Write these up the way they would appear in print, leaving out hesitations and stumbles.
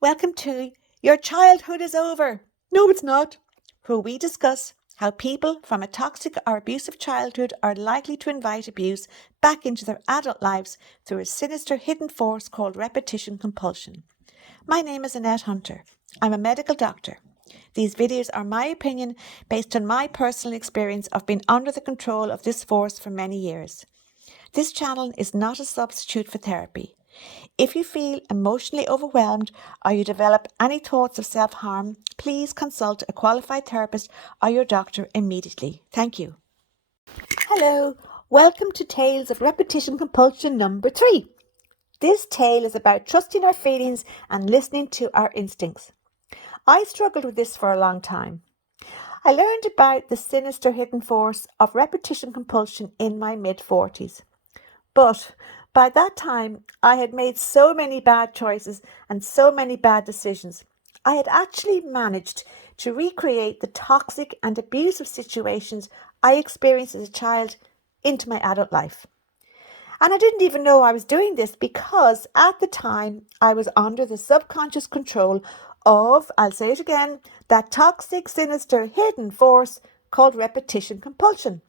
Welcome to Your Childhood is Over. No, it's not. Where we discuss how people from a toxic or abusive childhood are likely to invite abuse back into their adult lives through a sinister hidden force called repetition compulsion. My name is Annette Hunter. I'm a medical doctor. These videos are my opinion based on my personal experience of being under the control of this force for many years. This channel is not a substitute for therapy. If you feel emotionally overwhelmed or you develop any thoughts of self-harm, please consult a qualified therapist or your doctor immediately. Thank you. Hello, welcome to Tales of Repetition Compulsion number 3. This tale is about trusting our feelings and listening to our instincts. I struggled with this for a long time. I learned about the sinister hidden force of repetition compulsion in my mid-40s. But by that time, I had made so many bad choices and so many bad decisions. I had actually managed to recreate the toxic and abusive situations I experienced as a child into my adult life. And I didn't even know I was doing this because at the time I was under the subconscious control of, I'll say it again, that toxic, sinister, hidden force called repetition compulsion.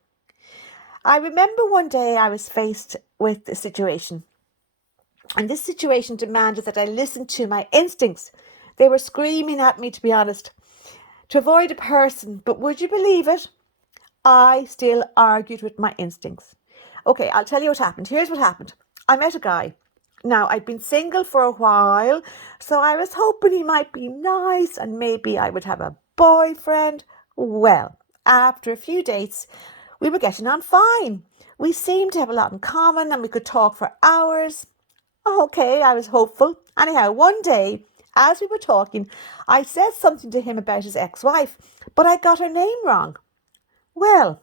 I remember one day I was faced with a situation, and this situation demanded that I listen to my instincts. They were screaming at me, to be honest, to avoid a person, but would you believe it? I still argued with my instincts. Okay, I'll tell you what happened. Here's what happened. I met a guy. Now, I'd been single for a while, so I was hoping he might be nice and maybe I would have a boyfriend. Well, after a few dates, we were getting on fine. We seemed to have a lot in common and we could talk for hours. Okay, I was hopeful. Anyhow, one day, as we were talking, I said something to him about his ex-wife, but I got her name wrong. Well,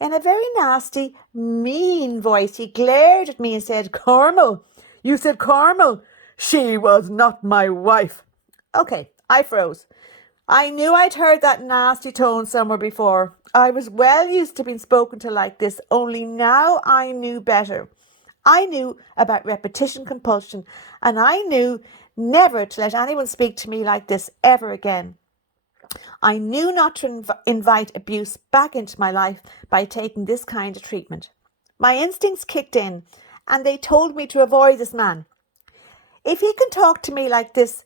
in a very nasty, mean voice, he glared at me and said, "Carmel, you said Carmel. She was not my wife." Okay, I froze. I knew I'd heard that nasty tone somewhere before. I was well used to being spoken to like this, only now I knew better. I knew about repetition compulsion, and I knew never to let anyone speak to me like this ever again. I knew not to invite abuse back into my life by taking this kind of treatment. My instincts kicked in, and they told me to avoid this man. If he can talk to me like this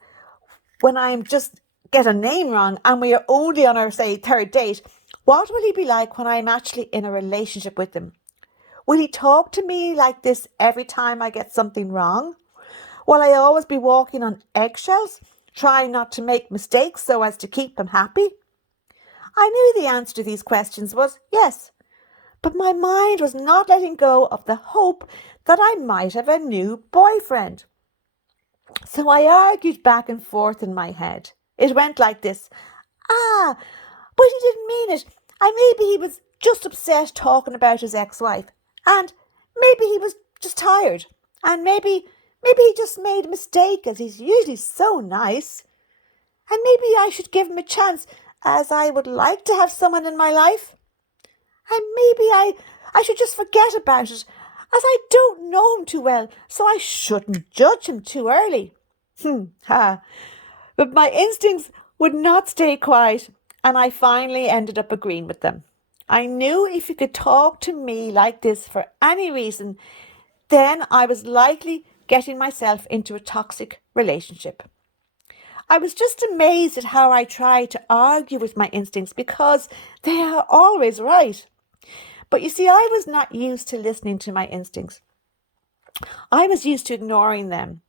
when I'm just get a name wrong and we are only on our, say, third date, what will he be like when I'm actually in a relationship with him? Will he talk to me like this every time I get something wrong? Will I always be walking on eggshells, trying not to make mistakes so as to keep him happy? I knew the answer to these questions was yes, but my mind was not letting go of the hope that I might have a new boyfriend. So I argued back and forth in my head. It went like this. But he didn't mean it. And maybe he was just upset talking about his ex-wife. And maybe he was just tired. And maybe he just made a mistake, as he's usually so nice. And maybe I should give him a chance, as I would like to have someone in my life. And maybe I should just forget about it, as I don't know him too well, so I shouldn't judge him too early. But my instincts would not stay quiet, and I finally ended up agreeing with them. I knew if he could talk to me like this for any reason, then I was likely getting myself into a toxic relationship. I was just amazed at how I tried to argue with my instincts because they are always right. But you see, I was not used to listening to my instincts. I was used to ignoring them.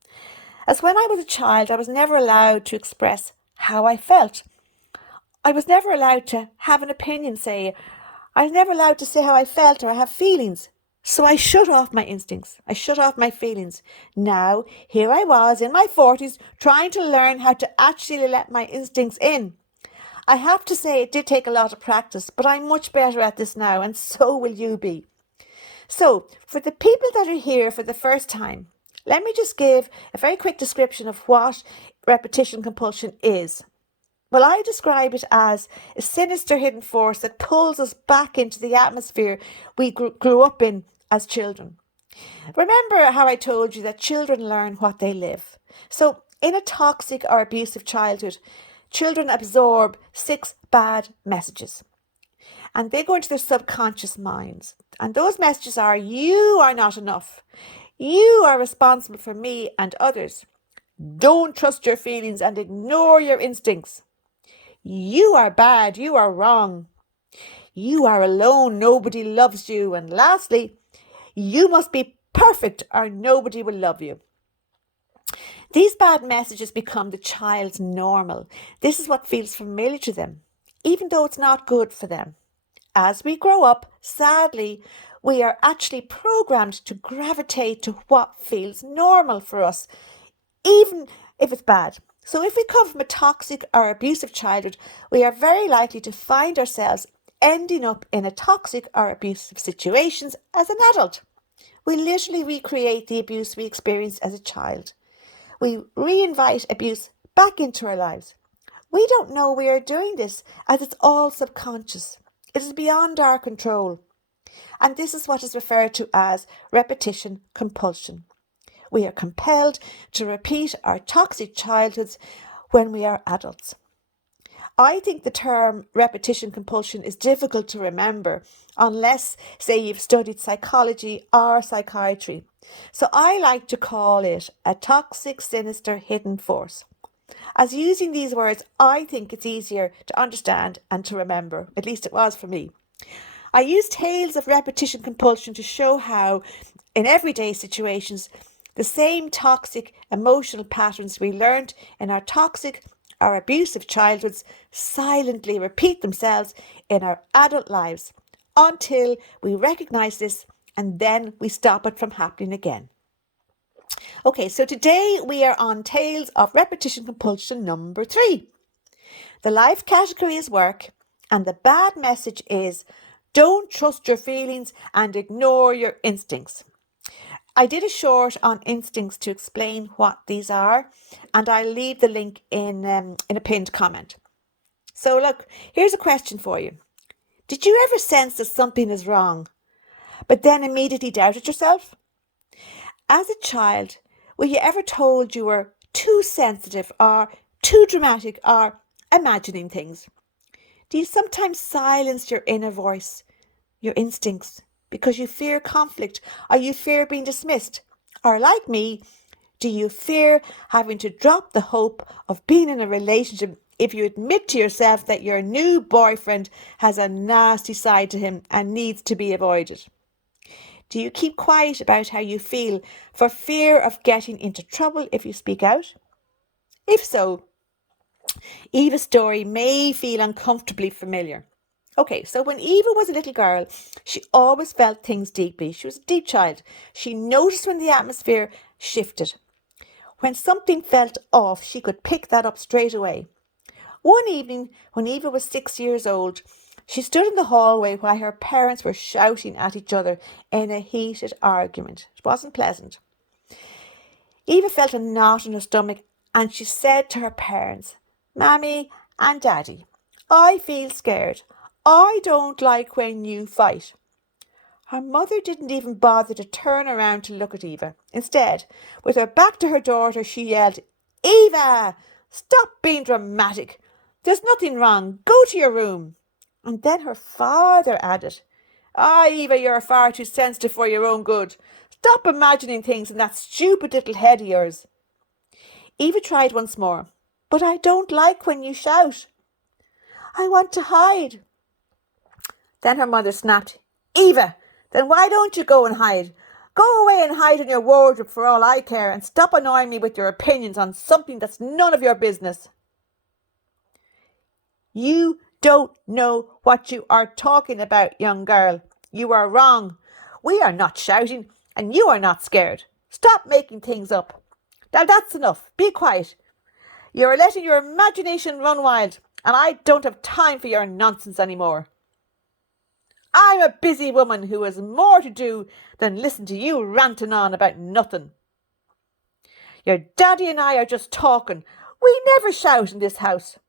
As when I was a child, I was never allowed to express how I felt. I was never allowed to have an opinion, say. I was never allowed to say how I felt or have feelings. So I shut off my instincts. I shut off my feelings. Now, here I was in my 40s trying to learn how to actually let my instincts in. I have to say it did take a lot of practice, but I'm much better at this now, and so will you be. So, for the people that are here for the first time, let me just give a very quick description of what repetition compulsion is. Well, I describe it as a sinister hidden force that pulls us back into the atmosphere we grew up in as children. Remember how I told you that children learn what they live. So In a toxic or abusive childhood, children absorb 6 bad messages and they go into their subconscious minds. And those messages are, you are not enough. You are responsible for me and others. Don't trust your feelings and ignore your instincts. You are bad. You are wrong. You are alone. Nobody loves you. And lastly, you must be perfect or nobody will love you. These bad messages become the child's normal. This is what feels familiar to them, even though it's not good for them. As we grow up, sadly, we are actually programmed to gravitate to what feels normal for us, even if it's bad. So if we come from a toxic or abusive childhood, we are very likely to find ourselves ending up in a toxic or abusive situations as an adult. We literally recreate the abuse we experienced as a child. We reinvite abuse back into our lives. We don't know we are doing this as it's all subconscious. It is beyond our control. And this is what is referred to as repetition compulsion. We are compelled to repeat our toxic childhoods when we are adults. I think the term repetition compulsion is difficult to remember unless, say, you've studied psychology or psychiatry. So I like to call it a toxic, sinister, hidden force. As using these words, I think it's easier to understand and to remember. At least it was for me. I use Tales of Repetition Compulsion to show how, in everyday situations, the same toxic emotional patterns we learned in our toxic or abusive childhoods silently repeat themselves in our adult lives until we recognise this and then we stop it from happening again. Okay, so today we are on Tales of Repetition Compulsion number 3. The life category is work and the bad message is don't trust your feelings and ignore your instincts. I did a short on instincts to explain what these are, and I'll leave the link in a pinned comment. So look, here's a question for you. Did you ever sense that something is wrong, but then immediately doubted yourself? As a child, were you ever told you were too sensitive or too dramatic or imagining things? Do you sometimes silence your inner voice, your instincts, because you fear conflict or you fear being dismissed? Or like me, do you fear having to drop the hope of being in a relationship if you admit to yourself that your new boyfriend has a nasty side to him and needs to be avoided? Do you keep quiet about how you feel for fear of getting into trouble if you speak out? If so, Eva's story may feel uncomfortably familiar. Okay, so when Eva was a little girl, she always felt things deeply. She was a deep child. She noticed when the atmosphere shifted. When something felt off, she could pick that up straight away. One evening, when Eva was 6 years old, she stood in the hallway while her parents were shouting at each other in a heated argument. It wasn't pleasant. Eva felt a knot in her stomach and she said to her parents, "Mammy and Daddy, I feel scared. I don't like when you fight." Her mother didn't even bother to turn around to look at Eva. Instead, with her back to her daughter, she yelled, "Eva, stop being dramatic. There's nothing wrong. Go to your room." And then her father added, Eva, you're far too sensitive for your own good. Stop imagining things in that stupid little head of yours." Eva tried once more. "But I don't like when you shout. I want to hide." Then her mother snapped, "Eva, then why don't you go and hide? Go away and hide in your wardrobe for all I care and stop annoying me with your opinions on something that's none of your business." "You don't know what you are talking about, young girl. You are wrong. We are not shouting and you are not scared. Stop making things up. Now that's enough. Be quiet. You're letting your imagination run wild and I don't have time for your nonsense anymore. I'm a busy woman who has more to do than listen to you ranting on about nothing. Your daddy and I are just talking. We never shout in this house."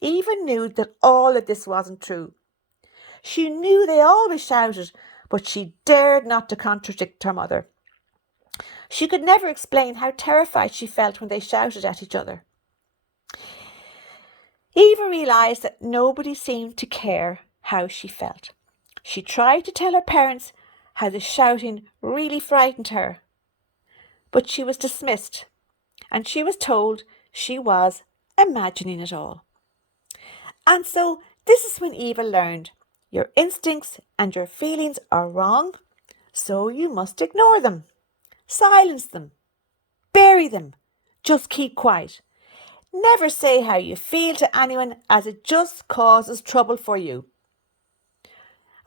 Eva knew that all of this wasn't true. She knew they always shouted, but she dared not to contradict her mother. She could never explain how terrified she felt when they shouted at each other. Eva realised that nobody seemed to care how she felt. She tried to tell her parents how the shouting really frightened her, but she was dismissed, and she was told she was imagining it all. And so this is when Eva learned your instincts and your feelings are wrong, so you must ignore them, silence them, bury them, just keep quiet. Never say how you feel to anyone, as it just causes trouble for you.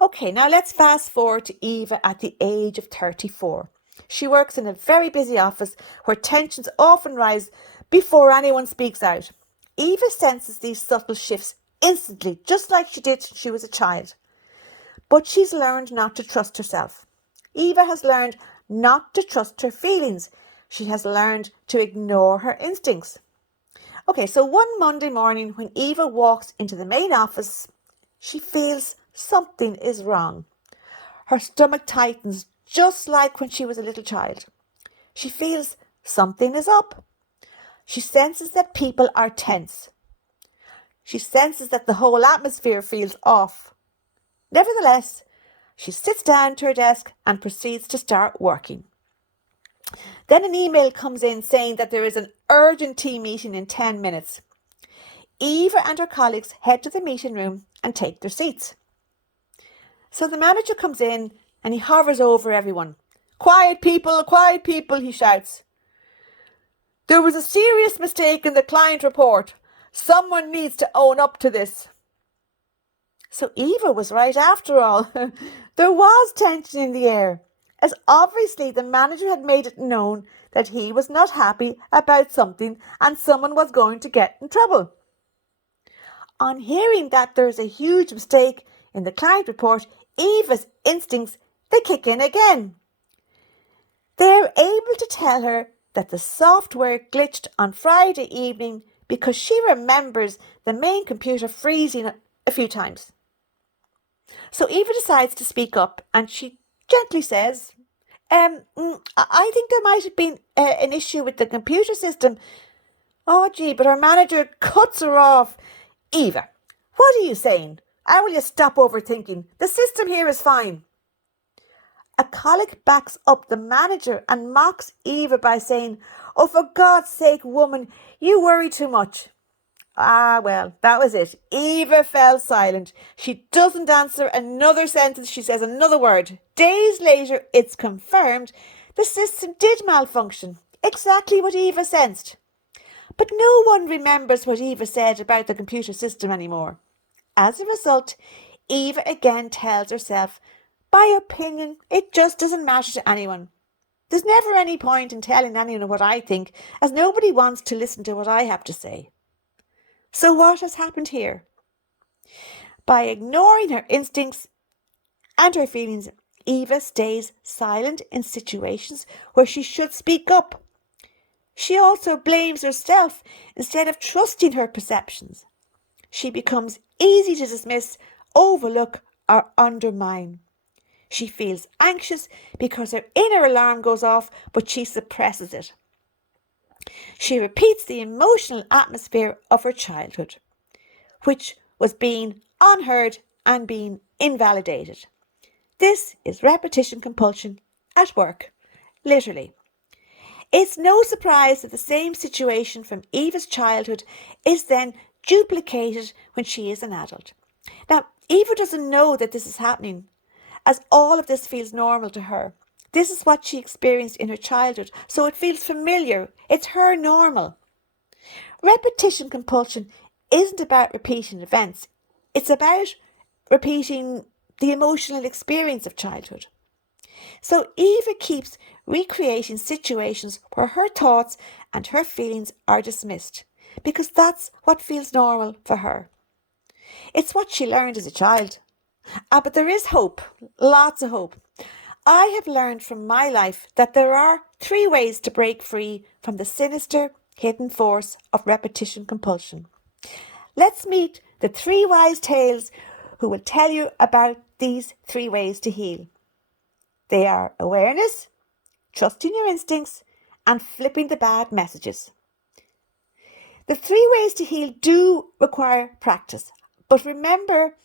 Okay, now let's fast forward to Eva at the age of 34. She works in a very busy office where tensions often rise before anyone speaks out. Eva senses these subtle shifts instantly, just like she did when she was a child. But she's learned not to trust herself. Eva has learned not to trust her feelings. She has learned to ignore her instincts. Okay, so one Monday morning when Eva walks into the main office, she feels something is wrong. Her stomach tightens just like when she was a little child. She feels something is up. She senses that people are tense. She senses that the whole atmosphere feels off. Nevertheless, she sits down to her desk and proceeds to start working. Then an email comes in saying that there is an urgent team meeting in 10 minutes. Eva and her colleagues head to the meeting room and take their seats. So the manager comes in and he hovers over everyone. Quiet people, he shouts. There was a serious mistake in the client report. Someone needs to own up to this. So Eva was right after all. There was tension in the air, as obviously the manager had made it known that he was not happy about something and someone was going to get in trouble. On hearing that there's a huge mistake in the client report, Eva's instincts, they kick in again. They're able to tell her that the software glitched on Friday evening because she remembers the main computer freezing a few times. So Eva decides to speak up and she gently says, I think there might have been an issue with the computer system. Oh gee, but her manager cuts her off. Eva, what are you saying? How will you stop overthinking? The system here is fine. A colleague backs up the manager and mocks Eva by saying, oh, for God's sake, woman, you worry too much. Ah, well, that was it. Eva fell silent. She doesn't answer another sentence. She says another word. Days later, it's confirmed the system did malfunction. Exactly what Eva sensed. But no one remembers what Eva said about the computer system anymore. As a result, Eva again tells herself, my opinion, it just doesn't matter to anyone. There's never any point in telling anyone what I think, as nobody wants to listen to what I have to say. So what has happened here? By ignoring her instincts and her feelings, Eva stays silent in situations where she should speak up. She also blames herself instead of trusting her perceptions. She becomes easy to dismiss, overlook, or undermine. She feels anxious because her inner alarm goes off, but she suppresses it. She repeats the emotional atmosphere of her childhood, which was being unheard and being invalidated. This is repetition compulsion at work, literally. It's no surprise that the same situation from Eva's childhood is then duplicated when she is an adult. Now, Eva doesn't know that this is happening, as all of this feels normal to her. This is what she experienced in her childhood, so it feels familiar. It's her normal. Repetition compulsion isn't about repeating events. It's about repeating the emotional experience of childhood. So Eva keeps recreating situations where her thoughts and her feelings are dismissed, because that's what feels normal for her. It's what she learned as a child. But there is hope, lots of hope. I have learned from my life that there are 3 ways to break free from the sinister, hidden force of repetition compulsion. Let's meet the 3 wise tales who will tell you about these 3 ways to heal. They are awareness, trusting your instincts, and flipping the bad messages. The 3 ways to heal do require practice, but remember,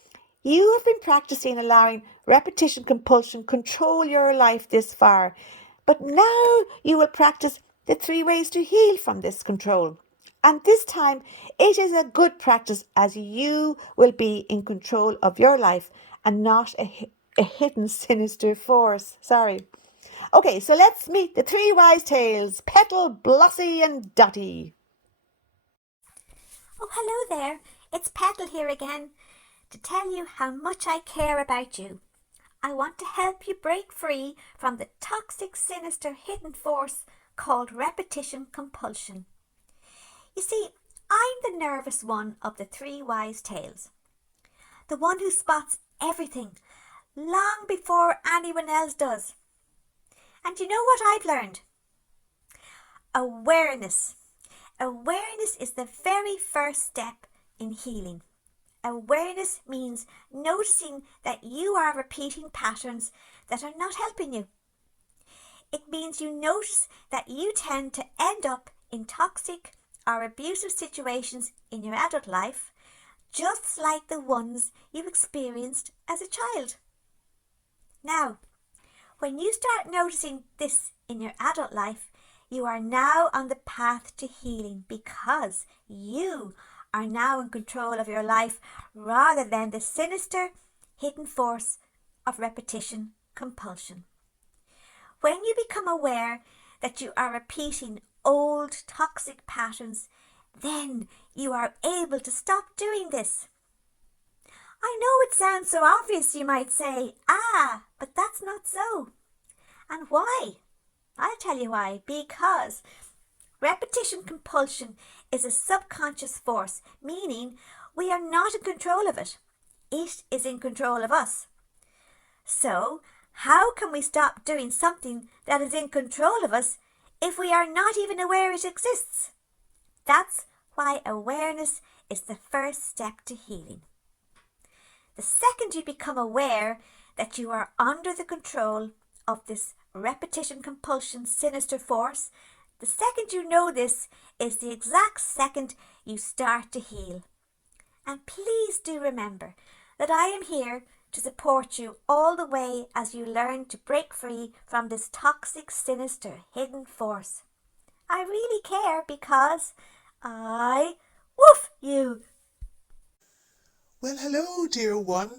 you have been practicing allowing repetition compulsion control your life this far, but now you will practice the 3 ways to heal from this control. And this time, it is a good practice as you will be in control of your life and not a hidden sinister force. Sorry. Okay, so let's meet the 3 wise tales, Petal, Blossy and Dotty. Oh, hello there. It's Petal here again to tell you how much I care about you. I want to help you break free from the toxic, sinister, hidden force called repetition compulsion. You see, I'm the nervous one of the 3 wise tales. The one who spots everything long before anyone else does. And you know what I've learned? Awareness. Awareness is the very first step in healing. Awareness means noticing that you are repeating patterns that are not helping you. It means you notice that you tend to end up in toxic or abusive situations in your adult life, just like the ones you experienced as a child. Now, when you start noticing this in your adult life, you are now on the path to healing because you are now in control of your life rather than the sinister, hidden force of repetition compulsion. When you become aware that you are repeating old toxic patterns, then you are able to stop doing this. I know it sounds so obvious, you might say, but that's not so. And why? I'll tell you why. Because repetition compulsion is a subconscious force, meaning we are not in control of it. It is in control of us. So, how can we stop doing something that is in control of us if we are not even aware it exists? That's why awareness is the first step to healing. The second you become aware that you are under the control of this repetition compulsion sinister force, the second you know this is the exact second you start to heal. And please do remember that I am here to support you all the way as you learn to break free from this toxic, sinister, hidden force. I really care because I woof you. Well, hello, dear one.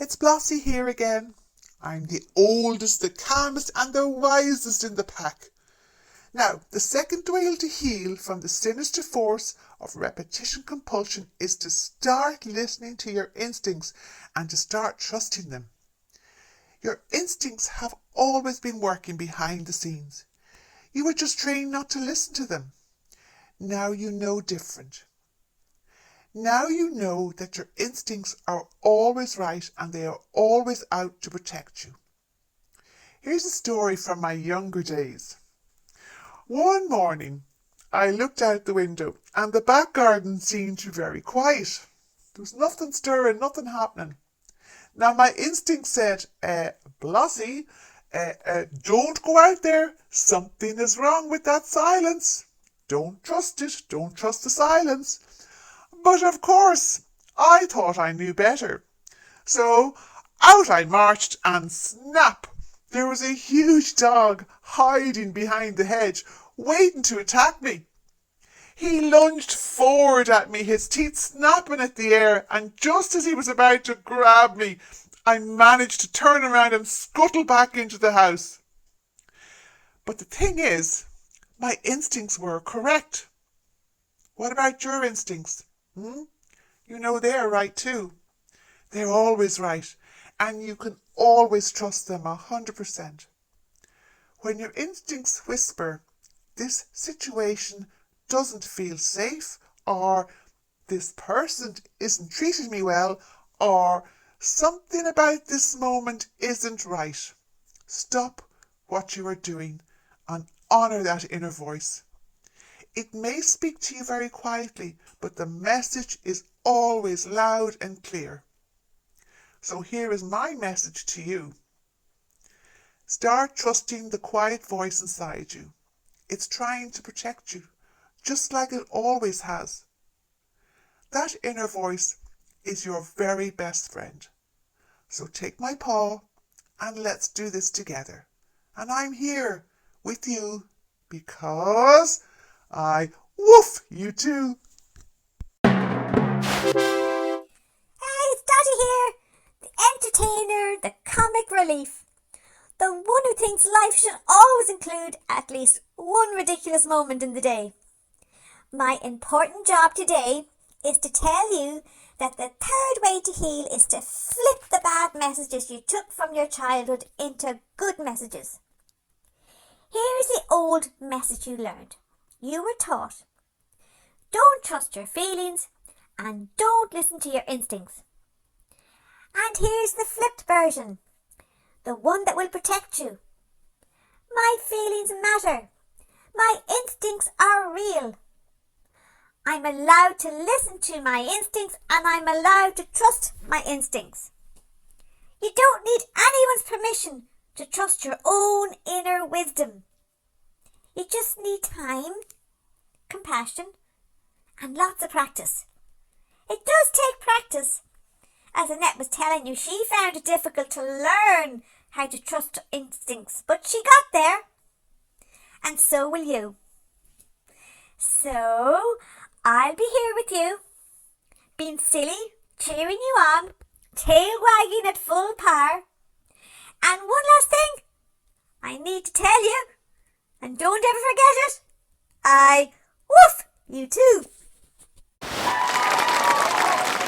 It's Blossy here again. I'm the oldest, the calmest and the wisest in the pack. Now, the second way to heal from the sinister force of repetition compulsion is to start listening to your instincts and to start trusting them. Your instincts have always been working behind the scenes. You were just trained not to listen to them. Now you know different. Now you know that your instincts are always right and they are always out to protect you. Here's a story from my younger days. One morning, I looked out the window and the back garden seemed to be very quiet. There was nothing stirring, nothing happening. Now my instinct said, Blossy, don't go out there. Something is wrong with that silence. Don't trust it. Don't trust the silence. But of course, I thought I knew better. So out I marched and snap! There was a huge dog hiding behind the hedge, waiting to attack me. He lunged forward at me, his teeth snapping at the air, and just as he was about to grab me, I managed to turn around and scuttle back into the house. But the thing is, my instincts were correct. What about your instincts? You know they're right too. They're always right, and you can always trust them 100%. When your instincts whisper, this situation doesn't feel safe, or this person isn't treating me well, or something about this moment isn't right, stop what you are doing and honour that inner voice. It may speak to you very quietly, but the message is always loud and clear. So here is my message to you. Start trusting the quiet voice inside you. It's trying to protect you, just like it always has. That inner voice is your very best friend. So take my paw and let's do this together. And I'm here with you because I woof you too. Hey, it's Dottie here, the entertainer, the comic relief, the one who thinks life should always include at least one ridiculous moment in the day. My important job today is to tell you that the third way to heal is to flip the bad messages you took from your childhood into good messages. Here's the old message you learned. You were taught, don't trust your feelings and don't listen to your instincts. And here's the flipped version, the one that will protect you. My feelings matter. My instincts are real. I'm allowed to listen to my instincts and I'm allowed to trust my instincts. You don't need anyone's permission to trust your own inner wisdom. You just need time, compassion, and lots of practice. It does take practice. As Annette was telling you, she found it difficult to learn how to trust instincts, but she got there. And so will you. So, I'll be here with you, being silly, cheering you on, tail wagging at full power. And one last thing I need to tell you, and don't ever forget it, I woof you too.